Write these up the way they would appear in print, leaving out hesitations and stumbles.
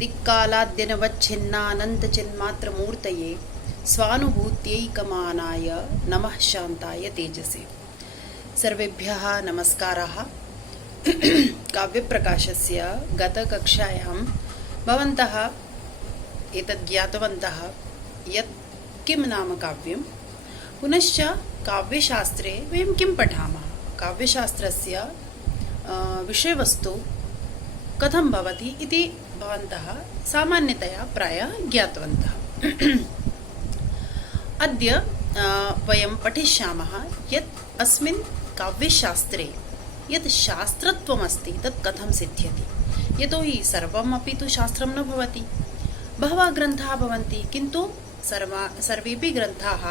दिक्कालाद्यनवच्छिन्नानन्तचिन्मात्रमूर्तये स्वानुभूत्यैकमानाय नमः शान्ताय तेजसे। सर्वेभ्यः नमस्काराः। काव्यप्रकाशस्य गतकक्षायां भवन्तः एतद् ज्ञातवन्तः यत् किं नाम काव्यं, पुनश्च काव्यशास्त्रे वयं किं पठामः, काव्यशास्त्रस्य विषयवस्तु कथं भवति इति भवन्तः सामान्यतया प्रायः ज्ञातवन्तः। अद्य वयं पठिष्यामः यत् अस्मिन् काव्यशास्त्रे यत् शास्त्रत्वमस्ति तत् कथं सिद्ध्यति। यतोहि सर्वमपि तु शास्त्रं न भवति, बहवः ग्रन्थाः भवन्ति, किन्तु सर्वेपि ग्रन्थाः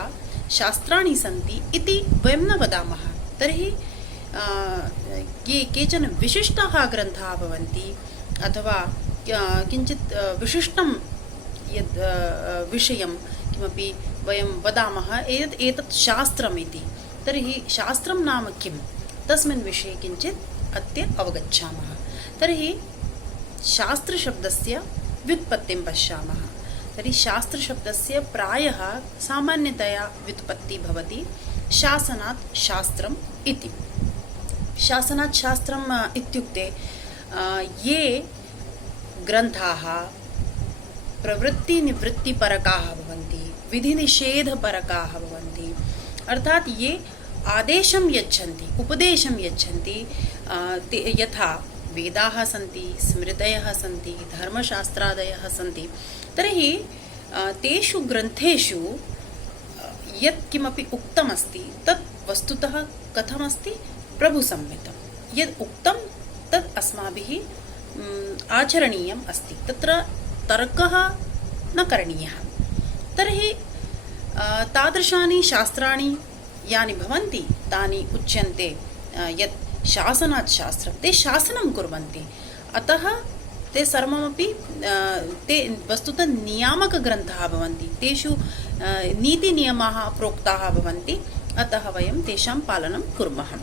शास्त्राणि सन्ति इति वयं न वदामः। तर्हि ये केचन विशिष्टाः ग्रन्थाः भवन्ति अथवा किञ्चित् विशिष्टं यद् विषयं किमपि वयं वदामः एतत् शास्त्रम् इति, तर्हि शास्त्रं नाम किं, तस्मिन् विषये किञ्चित् अद्य अवगच्छामः। तर्हि शास्त्रशब्दस्य व्युत्पत्तिं पश्यामः। तर्हि शास्त्रशब्दस्य प्रायः सामान्यतया व्युत्पत्तिः भवति शासनात् शास्त्रम् इति। शासनात् शास्त्रम् इत्युक्ते ये ग्रन्थाः प्रवृत्तिनिवृत्तिपरकाः भवन्ति, विधिनिषेधपरकाः भवन्ति, अर्थात् ये आदेशं यच्छन्ति, उपदेशं यच्छन्ति, यथा वेदाः सन्ति, स्मृतयः सन्ति, धर्मशास्त्रादयः सन्ति, तर्हि तेषु ग्रन्थेषु यत् किमपि उक्तमस्ति तत् वस्तुतः कथमस्ति, प्रभुसम्मितं। यद् उक्तं तत् अस्माभिः आचरणीयम् अस्ति, तत्र तर्कः न करणीयः। तर्हि तादृशानि शास्त्राणि यानि भवन्ति तानि उच्यन्ते यत् शासनात् शास्त्रं, ते शासनं कुर्वन्ति। अतः ते सर्वमपि ते वस्तुतः नियामकग्रन्थाः भवन्ति, तेषु नीतिनियमाः प्रोक्ताः भवन्ति, अतः वयं तेषां पालनं कुर्मः।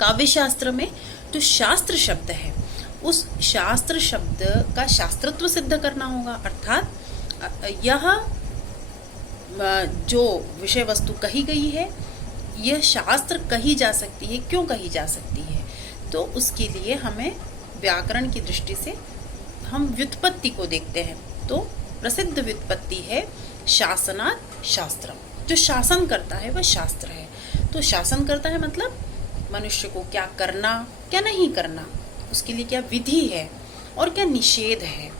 काव्यशास्त्र में जो शास्त्र शब्द है, उस शास्त्र शब्द का शास्त्रत्व सिद्ध करना होगा, अर्थात यह जो विषय वस्तु कही गई है यह शास्त्र कही जा सकती है, क्यों कही जा सकती है, तो उसके लिए हमें व्याकरण की दृष्टि से हम व्युत्पत्ति को देखते हैं। तो प्रसिद्ध व्युत्पत्ति है शासनात् शास्त्रम। जो शासन करता है वह शास्त्र है। तो शासन करता है मतलब मनुष्य को क्या करना क्या नहीं करना, उसके लिए क्या विधि है और क्या निषेध है,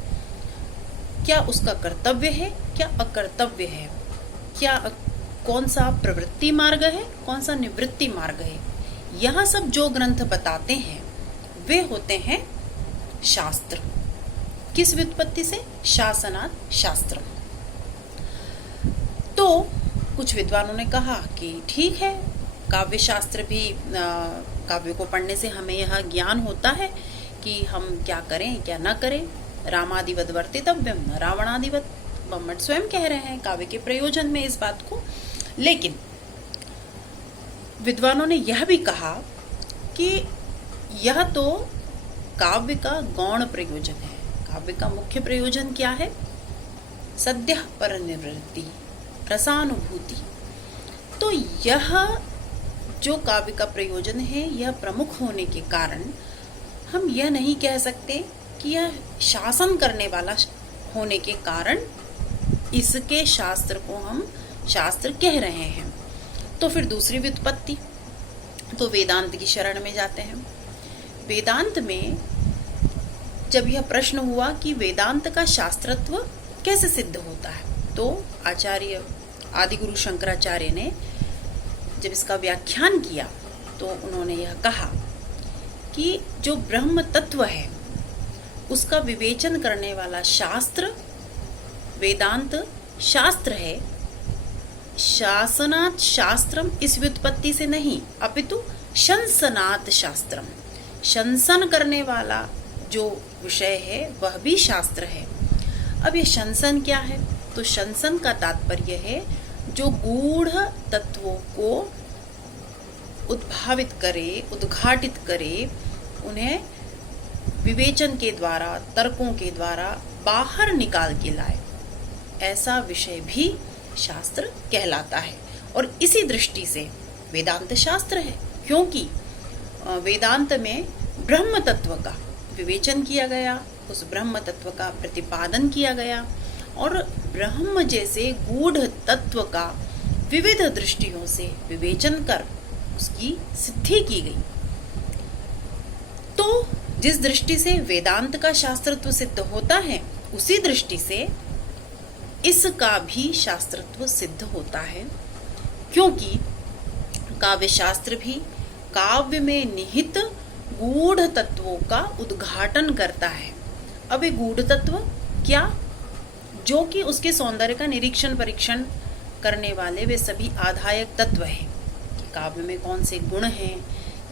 क्या उसका कर्तव्य है क्या अकर्तव्य है, क्या कौन सा प्रवृत्ति मार्ग है कौन सा निवृत्ति मार्ग है, यह सब जो ग्रंथ बताते हैं वे होते हैं शास्त्र। किस व्युत्पत्ति से? शासनात् शास्त्र। तो कुछ विद्वानों ने कहा कि ठीक है, काव्य शास्त्र भी काव्य को पढ़ने से हमें यह ज्ञान होता है कि हम क्या करें क्या न करें। रामादिवत वर्तितव्यम न रावणादिवत, बम्मट स्वयं कह रहे हैं काव्य के प्रयोजन में इस बात को। लेकिन विद्वानों ने यह भी कहा कि यह तो काव्य का गौण प्रयोजन है। काव्य का मुख्य प्रयोजन क्या है? सद्यः परनिवृत्ति, रसानुभूति। तो यह जो काव्य का प्रयोजन है यह प्रमुख होने के कारण हम यह नहीं कह सकते कि यह शासन करने वाला होने के कारण इसके शास्त्र को हम शास्त्र कह रहे हैं। तो फिर दूसरी व्युत्पत्ति, तो वेदांत की शरण में जाते हैं। वेदांत में जब यह प्रश्न हुआ कि वेदांत का शास्त्रत्व कैसे सिद्ध होता है, तो आचार्य आदिगुरु शंकराचार्य ने जब इसका व्याख्यान किया तो उन्होंने यह कहा कि जो ब्रह्म तत्व है उसका विवेचन करने वाला शास्त्र वेदांत शास्त्र है। शासनात् शास्त्रम इस व्युत्पत्ति से नहीं, अपितु शंसनात् शास्त्रम, शंसन करने वाला जो विषय है वह भी शास्त्र है। अब ये शंसन क्या है? तो शंसन का तात्पर्य है जो गूढ़ तत्वों को उद्भावित करे, उद्घाटित करे, उन्हें विवेचन के द्वारा, तर्कों के द्वारा बाहर निकाल के लाए, ऐसा विषय भी शास्त्र कहलाता है। और इसी दृष्टि से वेदांत शास्त्र है, क्योंकि वेदांत में ब्रह्म तत्व का विवेचन किया गया, उस ब्रह्म तत्व का प्रतिपादन किया गया और ब्रह्म जैसे गूढ़ तत्व का विविध दृष्टियों से विवेचन कर उसकी सिद्धि की गई। तो जिस दृष्टि से वेदांत का शास्त्रत्व सिद्ध होता है, उसी दृष्टि से इसका भी शास्त्रत्व सिद्ध होता है, क्योंकि काव्य शास्त्र भी काव्य में निहित गूढ़ तत्वों का उद्घाटन करता है। अब ये गूढ़ तत्व क्या? जो कि उसके सौंदर्य का निरीक्षण परीक्षण करने वाले वे सभी आधायक तत्व हैं कि काव्य में कौन से गुण हैं,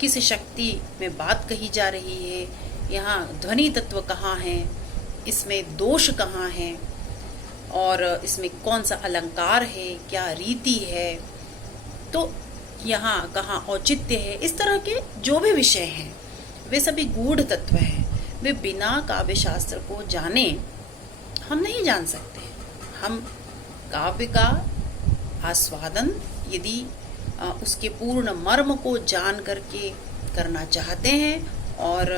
किस शक्ति में बात कही जा रही है, यहाँ ध्वनि तत्व कहाँ है, इसमें दोष कहाँ है, और इसमें कौन सा अलंकार है, क्या रीति है, तो यहाँ कहाँ औचित्य है। इस तरह के जो भी विषय हैं वे सभी गूढ़ तत्व हैं। वे बिना काव्य शास्त्र को जाने हम नहीं जान सकते। हम काव्य का आस्वादन यदि उसके पूर्ण मर्म को जान करके करना चाहते हैं और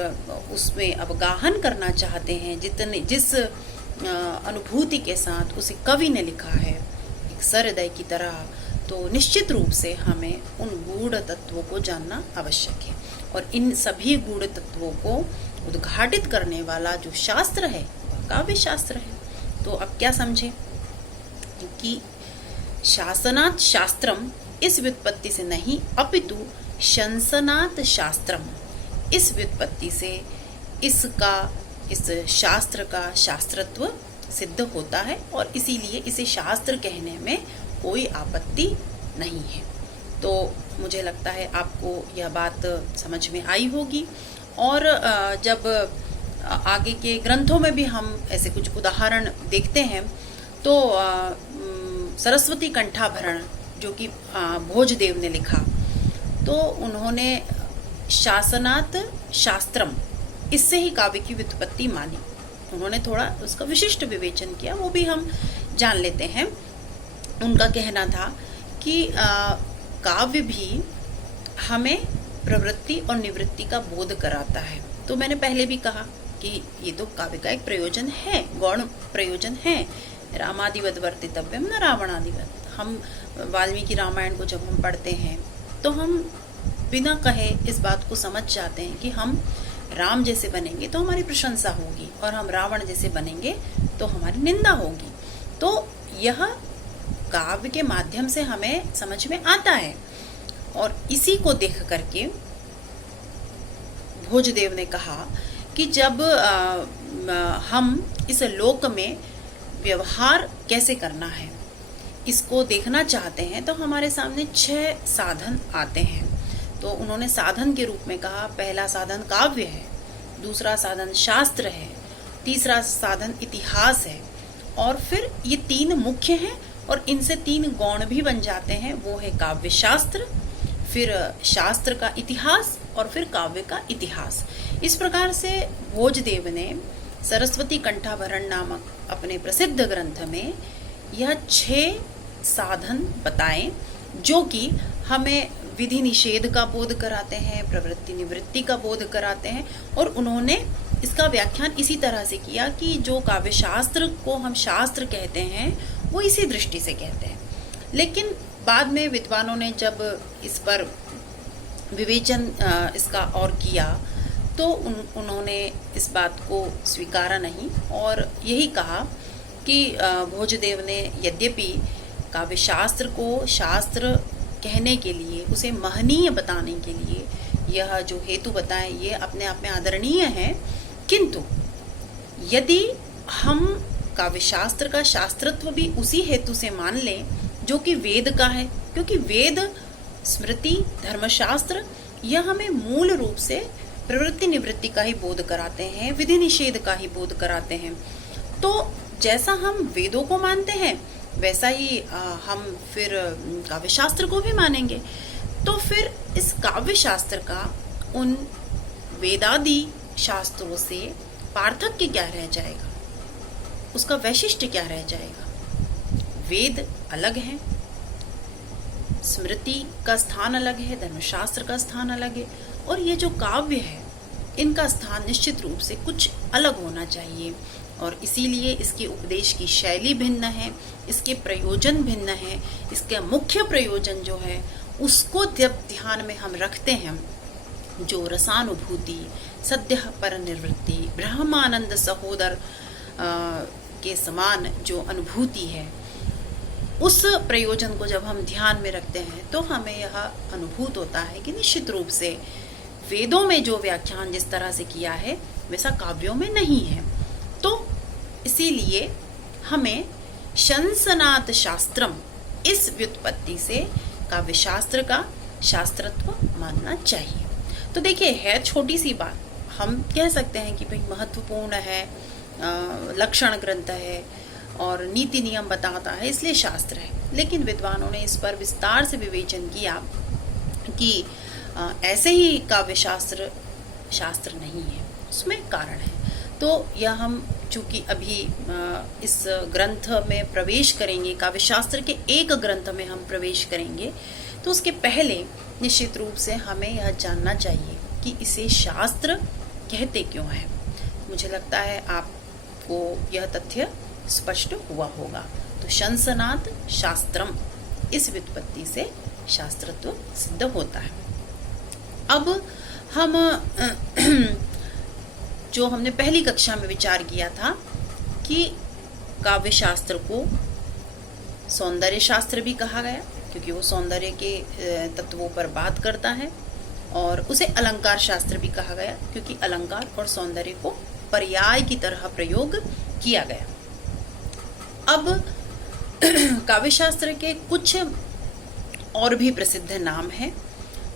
उसमें अवगाहन करना चाहते हैं, जिस अनुभूति के साथ उसे कवि ने लिखा है एक सहृदय की तरह, तो निश्चित रूप से हमें उन गूढ़ तत्वों को जानना आवश्यक है। और इन सभी गूढ़ तत्वों को उद्घाटित करने वाला जो शास्त्र है वह काव्य शास्त्र है। तो अब क्या समझे कि शासनात् शास्त्रम इस व्युत्पत्ति से नहीं, अपितु शंसनात् शास्त्रम, इस व्युत्पत्ति से इस शास्त्र का शास्त्रत्व सिद्ध होता है और इसीलिए इसे शास्त्र कहने में कोई आपत्ति नहीं है। तो मुझे लगता है आपको यह बात समझ में आई होगी। और जब आगे के ग्रंथों में भी हम ऐसे कुछ उदाहरण देखते हैं, तो सरस्वती कंठाभरण जो कि भोजदेव ने लिखा, तो उन्होंने शासनात् शास्त्रम, इससे ही काव्य की व्युत्पत्ति मानी। उन्होंने थोड़ा उसका विशिष्ट विवेचन किया, वो भी हम जान लेते हैं। उनका कहना था कि काव्य भी हमें प्रवृत्ति और निवृत्ति का बोध कराता है। तो मैंने पहले भी कहा कि ये तो काव्य का एक प्रयोजन है, गौण प्रयोजन है। रामादिवत वर्तितव्यम न रावणादिवत। हम वाल्मीकि रामायण को जब हम पढ़ते हैं तो हम बिना कहे इस बात को समझ जाते हैं कि हम राम जैसे बनेंगे तो हमारी प्रशंसा होगी और हम रावण जैसे बनेंगे तो हमारी निंदा होगी। तो यह काव्य के माध्यम से हमें समझ में आता है। और इसी को देख करके भोजदेव ने कहा कि जब हम इस लोक में व्यवहार कैसे करना है इसको देखना चाहते हैं, तो हमारे सामने 6 साधन आते हैं। तो उन्होंने साधन के रूप में कहा, पहला साधन काव्य है, दूसरा साधन शास्त्र है, तीसरा साधन इतिहास है, और फिर ये 3 मुख्य हैं और इनसे 3 गौण भी बन जाते हैं। वो है काव्य शास्त्र, फिर शास्त्र का इतिहास और फिर काव्य का इतिहास। इस प्रकार से भोजदेव ने सरस्वती कंठाभरण नामक अपने प्रसिद्ध ग्रंथ में यह 6 साधन बताएं, जो कि हमें विधि निषेध का बोध कराते हैं, प्रवृत्ति निवृत्ति का बोध कराते हैं। और उन्होंने इसका व्याख्यान इसी तरह से किया कि जो काव्य शास्त्र को हम शास्त्र कहते हैं वो इसी दृष्टि से कहते हैं। लेकिन बाद में विद्वानों ने जब इस पर विवेचन इसका और किया तो उन्होंने इस बात को स्वीकारा नहीं और यही कहा कि भोजदेव ने यद्यपि काव्य शास्त्र को शास्त्र कहने के लिए, उसे महनीय बताने के लिए यह जो हेतु बताएं ये अपने आप में आदरणीय है, किंतु यदि हम काव्य शास्त्र का शास्त्रत्व भी उसी हेतु से मान लें जो कि वेद का है, क्योंकि वेद, स्मृति, धर्मशास्त्र यह हमें मूल रूप से प्रवृत्ति निवृत्ति का ही बोध कराते हैं, विधि निषेध का ही बोध कराते हैं। तो जैसा हम वेदों को मानते हैं वैसा ही हम फिर काव्य शास्त्र को भी मानेंगे। तो फिर इस काव्य शास्त्र का उन वेदादि शास्त्रों से पार्थक्य क्या रह जाएगा, उसका वैशिष्ट्य क्या रह जाएगा। वेद अलग हैं, स्मृति का स्थान अलग है, धर्मशास्त्र का स्थान अलग है, और ये जो काव्य है इनका स्थान निश्चित रूप से कुछ अलग होना चाहिए। और इसीलिए इसके उपदेश की शैली भिन्न है, इसके प्रयोजन भिन्न है। इसका मुख्य प्रयोजन जो है उसको जब ध्यान में हम रखते हैं, जो रसानुभूति, सद्य पर निवृत्ति, ब्रह्मानंद सहोदर के समान जो अनुभूति है, उस प्रयोजन को जब हम ध्यान में रखते हैं तो हमें यह अनुभूत होता है कि निश्चित रूप से वेदों में जो व्याख्यान जिस तरह से किया है वैसा काव्यों में नहीं है। तो इसीलिए हमें शंसनाथ शास्त्रम, इस व्युत्पत्ति से काव्य शास्त्र का शास्त्रत्व मानना चाहिए। तो देखिए, है छोटी सी बात, हम कह सकते हैं कि भाई महत्वपूर्ण है, लक्षण ग्रंथ है और नीति नियम बताता है इसलिए शास्त्र है, लेकिन विद्वानों ने इस पर विस्तार से विवेचन किया कि ऐसे ही काव्य शास्त्र शास्त्र नहीं है, उसमें कारण है। तो यह हम चूंकि अभी इस ग्रंथ में प्रवेश करेंगे, काव्य शास्त्र के एक ग्रंथ में हम प्रवेश करेंगे, तो उसके पहले निश्चित रूप से हमें यह जानना चाहिए कि इसे शास्त्र कहते क्यों हैं। मुझे लगता है आपको यह तथ्य स्पष्ट हुआ होगा। तो शंसनाथ शास्त्रम, इस व्युत्पत्ति से शास्त्रत्व सिद्ध होता है। अब हम जो हमने पहली कक्षा में विचार किया था कि काव्य शास्त्र को सौंदर्य शास्त्र भी कहा गया, क्योंकि वो सौंदर्य के तत्वों पर बात करता है, और उसे अलंकार शास्त्र भी कहा गया क्योंकि अलंकार और सौंदर्य को पर्याय की तरह प्रयोग किया गया। अब काव्य शास्त्र के कुछ और भी प्रसिद्ध नाम हैं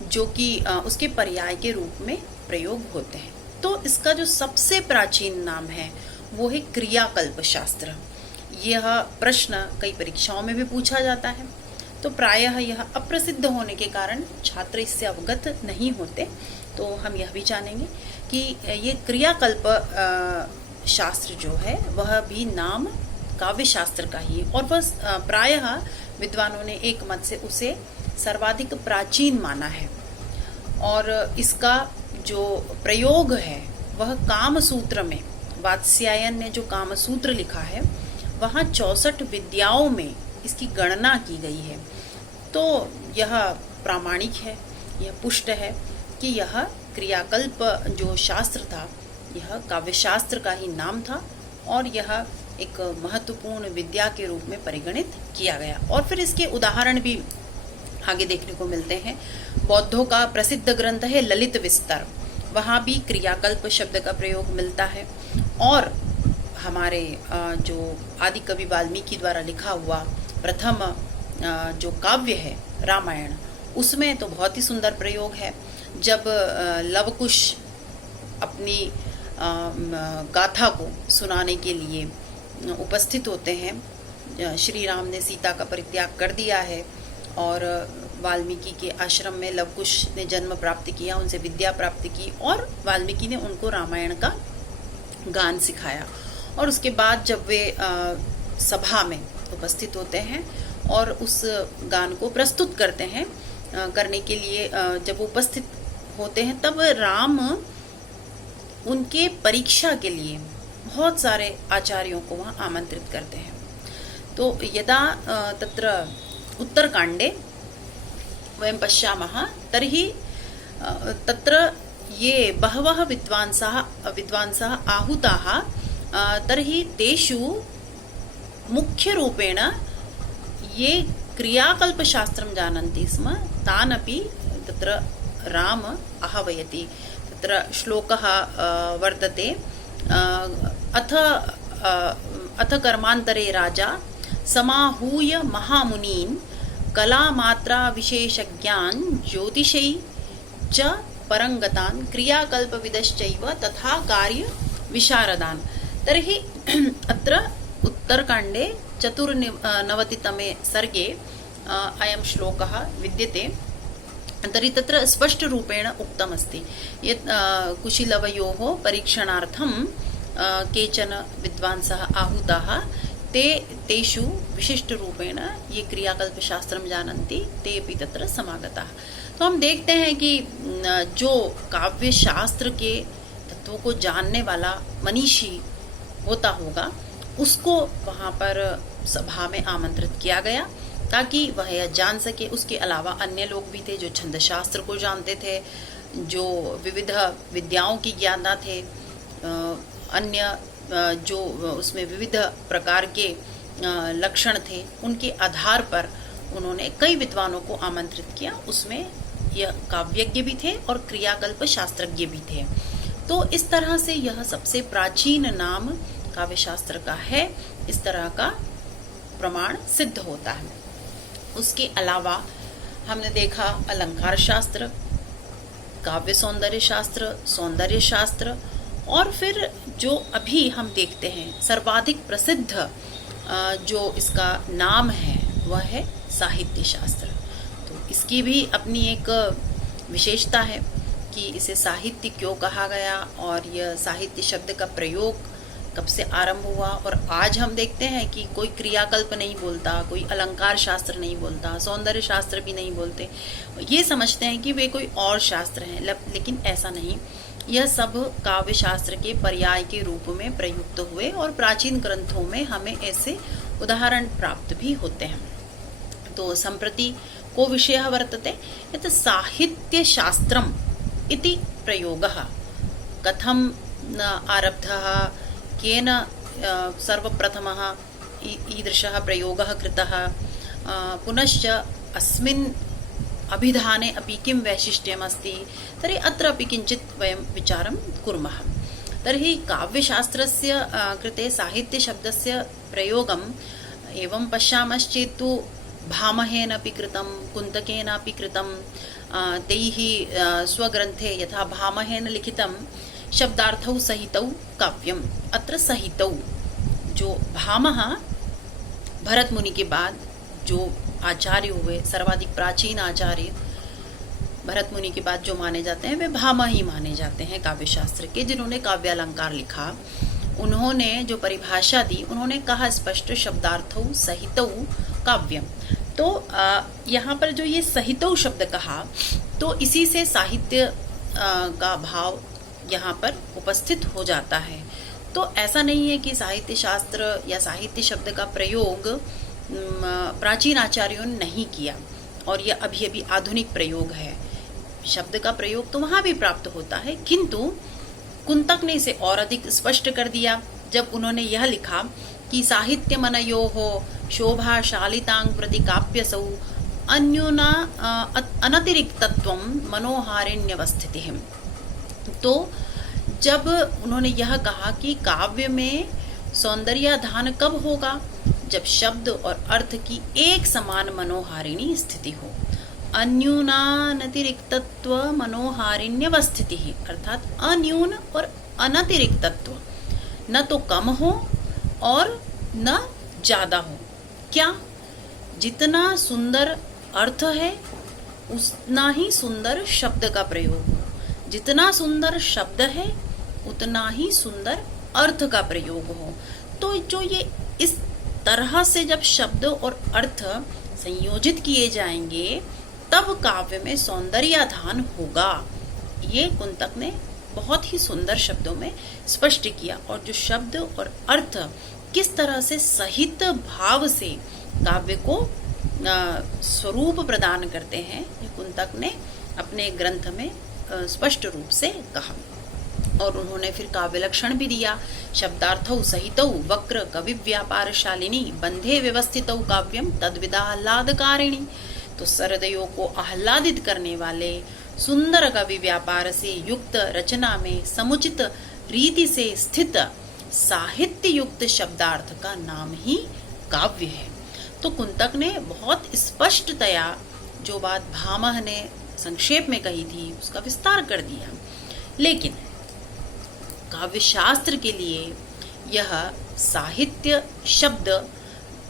जो कि उसके पर्याय के रूप में प्रयोग होते हैं। तो इसका जो सबसे प्राचीन नाम है वो है क्रियाकल्प शास्त्र। यह प्रश्न कई परीक्षाओं में भी पूछा जाता है, तो प्रायः यह अप्रसिद्ध होने के कारण छात्र इससे अवगत नहीं होते। तो हम यह भी जानेंगे कि ये क्रियाकल्प शास्त्र जो है वह भी नाम काव्य शास्त्र का ही, और वह प्रायः विद्वानों ने एक मत से उसे सर्वाधिक प्राचीन माना है। और इसका जो प्रयोग है वह कामसूत्र में, वात्स्यायन ने जो कामसूत्र लिखा है वहाँ 64 विद्याओं में इसकी गणना की गई है। तो यह प्रामाणिक है, यह पुष्ट है कि यह क्रियाकल्प जो शास्त्र था यह काव्य शास्त्र का ही नाम था, और यह एक महत्वपूर्ण विद्या के रूप में परिगणित किया गया। और फिर इसके उदाहरण भी आगे देखने को मिलते हैं। बौद्धों का प्रसिद्ध ग्रंथ है ललित विस्तर, वहाँ भी क्रियाकल्प शब्द का प्रयोग मिलता है। और हमारे जो आदि कवि वाल्मीकि द्वारा लिखा हुआ प्रथम जो काव्य है रामायण, उसमें तो बहुत ही सुंदर प्रयोग है। जब लवकुश अपनी गाथा को सुनाने के लिए उपस्थित होते हैं, श्री राम ने सीता का परित्याग कर दिया है और वाल्मीकि के आश्रम में लवकुश ने जन्म प्राप्त किया, उनसे विद्या प्राप्त की, और वाल्मीकि ने उनको रामायण का गान सिखाया। और उसके बाद जब वे सभा में उपस्थित होते हैं और उस गान को प्रस्तुत करते हैं, करने के लिए जब उपस्थित होते हैं, तब राम उनके परीक्षा के लिए बहुत सारे आचार्यों को वहाँ आमंत्रित करते हैं। तो यदा तत्र उत्तरकांडे वयं पश्यामः तर्हि तत्र ये बहवः विद्वांसः आहूताः, तर्हि तेषु मुख्यरूपेण ये क्रियाकल्पशास्त्रं जानन्ति स्म तानपि तत्र राम आह्वयति। तत्र श्लोकः वर्तते, अथ कर्मान्तरे राजा समाहूय महामुनीन् कलामात्रा विशेषज्ञान् ज्योतिषै च परंगतान् क्रियाकल्पविदश्चैव तथा कार्य विशारदान्। तर्हि अत्र उत्तरकाण्डे 94तमे सर्गे अयं श्लोकः विद्यते। तर्हि तत्र स्पष्टरूपेण उक्तमस्ति यत् कुशीलवयोः परीक्षणार्थं केचन विद्वांसः आहूताः, तेषु विशिष्टरूपेण ये क्रियाकल्पशास्त्रं जानन्ति ते अपि तत्र समागताः। तो हम देखते हैं कि जो काव्य शास्त्र के तत्वों को जानने वाला मनीषी होता होगा उसको वहाँ पर सभा में आमंत्रित किया गया ताकि वह यह जान सके। उसके अलावा अन्य लोग भी थे जो छंद शास्त्र को जानते थे, जो विविध विद्याओं की ज्ञाता थे, अन्य जो उसमें विविध प्रकार के लक्षण थे, उनके आधार पर उन्होंने कई विद्वानों को आमंत्रित किया। उसमें यह काव्यज्ञ भी थे और क्रियाकल्प शास्त्रज्ञ भी थे। तो इस तरह से यह सबसे प्राचीन नाम काव्य शास्त्र का है, इस तरह का प्रमाण सिद्ध होता है। उसके अलावा हमने देखा अलंकार शास्त्र, काव्य सौंदर्य शास्त्र, सौंदर्य शास्त्र, और फिर जो अभी हम देखते हैं सर्वाधिक प्रसिद्ध जो इसका नाम है वह है साहित्य शास्त्र। तो इसकी भी अपनी एक विशेषता है कि इसे साहित्य क्यों कहा गया और यह साहित्य शब्द का प्रयोग कब से आरंभ हुआ। और आज हम देखते हैं कि कोई क्रियाकल्प नहीं बोलता, कोई अलंकार शास्त्र नहीं बोलता, सौंदर्य शास्त्र भी नहीं बोलते, ये समझते हैं कि वे कोई और शास्त्र हैं, लेकिन ऐसा नहीं। यह सब काव्य शास्त्र के पर्याय के रूप में प्रयुक्त हुए और प्राचीन ग्रंथों में हमें ऐसे उदाहरण प्राप्त भी होते हैं। तो सम्प्रति को विषयः वर्तते यत् साहित्यशास्त्रम् इति प्रयोगः कथं आरब्धः, केन सर्वप्रथमः ईदृशः प्रयोगः कृतः, पुनश्च अस्मिन् अभिधाने अपि किं वैशिष्ट्यम् अस्ति, तर्हि अत्र अपि किञ्चित् वयं विचारं कुर्मः। तर्हि काव्यशास्त्रस्य कृते साहित्यशब्दस्य प्रयोगम् एवं पश्यामश्चेत् तु भामहेन अपि कृतं, कुन्तकेन अपि कृतं। तैः स्वग्रन्थे यथा भामहेन लिखितं शब्दार्थौ सहितौ काव्यम्, अत्र सहितौ जो भामह भरत मुनि के बाद जो आचार्य हुए, सर्वाधिक प्राचीन आचार्य भरत मुनि के बाद जो माने जाते हैं वे भामह ही माने जाते हैं काव्य शास्त्र के, जिन्होंने काव्यालंकार लिखा। उन्होंने जो परिभाषा दी, उन्होंने कहा स्पष्ट शब्दार्थौ सहितौ काव्यम। तो यहाँ पर जो ये सहितौ शब्द कहा, तो इसी से साहित्य का भाव यहाँ पर उपस्थित हो जाता है। तो ऐसा नहीं है कि साहित्य शास्त्र या साहित्य शब्द का प्रयोग प्राचीन आचार्यों ने नहीं किया और यह अभी अभी आधुनिक प्रयोग है। शब्द का प्रयोग तो वहाँ भी प्राप्त होता है, किंतु कुंतक ने इसे और अधिक स्पष्ट कर दिया जब उन्होंने यह लिखा कि साहित्य मनयोः शोभाशालितांग प्रति काव्यसौ अन्योना अनतिरिक्तत्वं मनोहारिण्यवस्थितिः। तो जब उन्होंने यह कहा कि काव्य में सौंदर्याधान कब होगा, जब शब्द और अर्थ की एक समान मनोहारिणी स्थिति हो। अन्यूनानतिरिक्तत्व मनोहारिण्यवस्थिति, अर्थात अन्यून और अनतिरिक्तत्व, न तो कम हो और न ज्यादा हो। क्या? जितना सुंदर अर्थ है उतना ही सुंदर शब्द का प्रयोग हो, जितना सुंदर शब्द है उतना ही सुंदर अर्थ का प्रयोग हो। तो जो ये इस तरह से जब शब्द और अर्थ संयोजित किए जाएंगे तब काव्य में सौंदर्याधान होगा। ये कुंतक ने बहुत ही सुंदर शब्दों में स्पष्ट किया। और जो शब्द और अर्थ किस तरह से सहित भाव से काव्य को स्वरूप प्रदान करते हैं, ये कुंतक ने अपने ग्रंथ में स्पष्ट रूप से कहा। और उन्होंने फिर काव्य लक्षण भी दिया। शब्दार्थौ सहितौ वक्र कवि व्यापारशालिनी बंधे व्यवस्थितौ काव्यम तद्विदा आह्लादकारिणी। तो सरदयों को आह्लादित करने वाले सुंदर कवि व्यापार से युक्त रचना में समुचित रीति से स्थित साहित्य युक्त शब्दार्थ का नाम ही काव्य है। तो कुंतक ने बहुत स्पष्टतया जो बात भामह ने संक्षेप में कही थी उसका विस्तार कर दिया। लेकिन काव्य शास्त्र के लिए यह साहित्य शब्द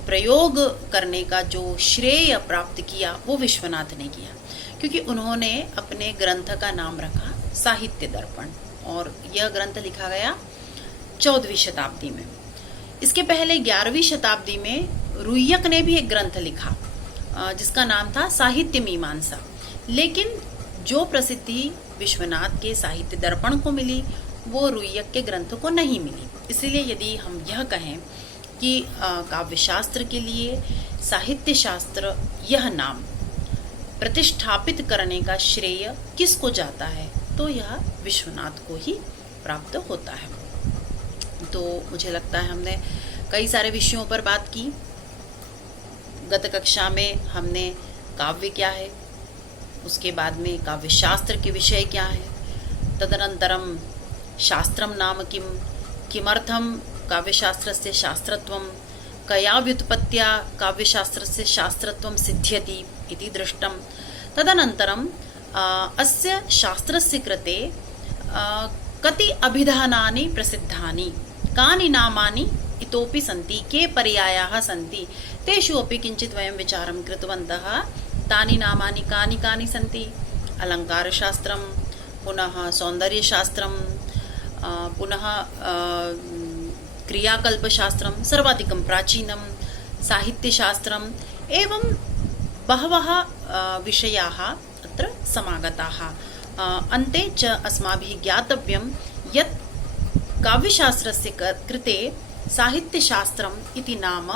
प्रयोग करने का जो श्रेय प्राप्त किया वो विश्वनाथ ने किया, क्योंकि उन्होंने अपने ग्रंथ का नाम रखा साहित्य दर्पण, और यह ग्रंथ लिखा गया 14वीं शताब्दी में। इसके पहले 11वीं शताब्दी में रुय्यक ने भी एक ग्रंथ लिखा जिसका नाम था साहित्य मीमांसा, लेकिन जो प्रसिद्धि विश्वनाथ के साहित्य दर्पण को मिली वो रुय्यक के ग्रंथ को नहीं मिली। इसलिए यदि हम यह कहें कि काव्यशास्त्र के लिए साहित्य शास्त्र यह नाम प्रतिष्ठापित करने का श्रेय किसको जाता है, तो यह विश्वनाथ को ही प्राप्त होता है। तो मुझे लगता है हमने कई सारे विषयों पर बात की। गत कक्षा में हमने काव्य क्या है, उसके बाद में काव्य शास्त्र के विषय क्या है, तदनंतरम शास्त्रम नाम किम, किमर्थम काव्यशास्त्रस्य शास्त्रत्वं, कया व्युत्पत्त्या काव्यशास्त्रस्य शास्त्रत्वं सिद्ध्यति इति दृष्टं। तदनंतरम अस्य शास्त्रस्य कृते कति अभिधानानि प्रसिद्धानि, कानि नामानि इतोपि सन्ति, के पर्यायाः सन्ति, तेषु अपि किञ्चित् वयं विचारं कृतवन्तः। तानि नामानि कानि कानि सन्ति? अलङ्कारशास्त्रं, पुनः सौन्दर्यशास्त्रं, पुनः क्रियाकल्पशास्त्रं, सर्वाधिकं प्राचीनं साहित्यशास्त्रम्, एवं बहवः विषयाः अत्र समागताः। अन्ते च अस्माभिः ज्ञातव्यं यत् काव्यशास्त्रस्य कृते साहित्यशास्त्रम् इति नाम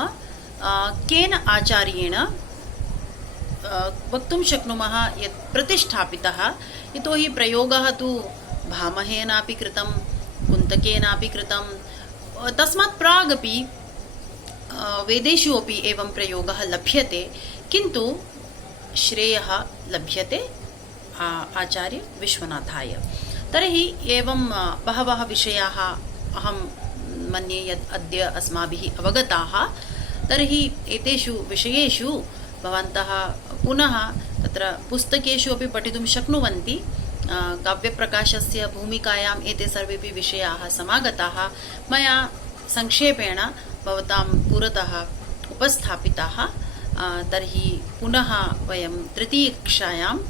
केन आचार्येण वक्तुं शक्नुमः यत् प्रतिष्ठापितः। यतोहि प्रयोगः तु भामहेनापि कृतं, कुन्तकेनापि कृतं, तस्मात् प्रागपि वेदेषु अपि एवं प्रयोगः लभ्यते, किन्तु श्रेयः लभ्यते आचार्य विश्वनाथाय। तर्हि एवं बहवः विषयाः अहं मन्ये यत् अद्य अस्माभिः अवगताः। तर्हि एतेषु विषयेषु भवन्तः पुनः तत्र पुस्तकेषु अपि पठितुं शक्नुवन्ति। काव्यप्रकाशस्य भूमिकायाम् एते सर्वेपि विषयाः समागताः, मया संक्षेपेण भवतां पुरतः उपस्थापिताः। तर्हि पुनः वयं तृतीयकक्षायाम्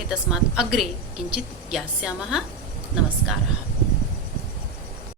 एतस्मात् अग्रे किञ्चित् ज्ञास्यामः। नमस्कारः।